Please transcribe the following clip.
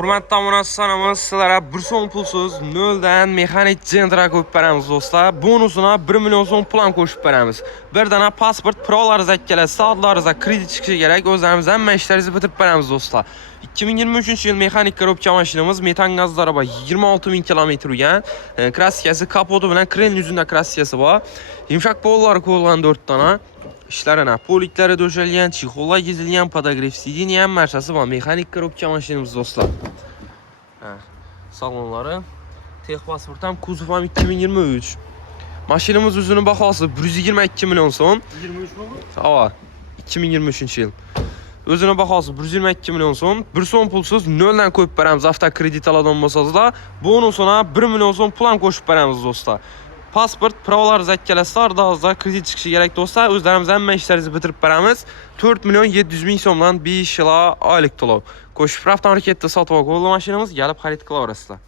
Hurmatli obunachilarimiz, sizlarga 1 so'm pulsiz 0 dan mexanik Gentra qo'yib beramiz do'stlar. Bonusuna 1 million so'm plan qo'shib beramiz. Bir dana pasport, purovlaringiz keladi, soatlaringizga kredit chiqishi kerak. O'zimiz hamma ishlaringizni bitirib beramiz do'stlar. 2023-yil mexanik korobka mashinamiz metan gazli araba 26000 kilometr yurgan. Kraskasi kapoti bilan kren yuzunda kraskasi bor. Yumshoq pollari qo'yilgan 4 dana. İşlerine poliklere döşelgen, çikola gizilgen, podogref sidiniyen marşası var. Mexanik korobka mashinamiz do'stlar. Salonları. Tek pasportam kuzufam 2023. Mashinamiz o'zining bahosi 122 million so'm. 23 mi bu? Ava. 2023-yil. O'zining bahosi 122 million so'm. 1 so'm pulsiz 0 dan qo'yib beramiz. Avtokredit oladigan bo'lsangizlar, bonusuna 1 million so'm plan qo'shib beramiz do'stlar. Pasport, purovlaringiz kelasa, ardingizda kredit chiqishi kerak do'stlar. O'zlarimiz hamma ishlaringizni bitirib beramiz. 4 million 700 ming so'mdan 5 yil oylik to'lov. Qo'shib avtomarketda sotib olgan mashinamiz, kelib xarid qilaverasizlar.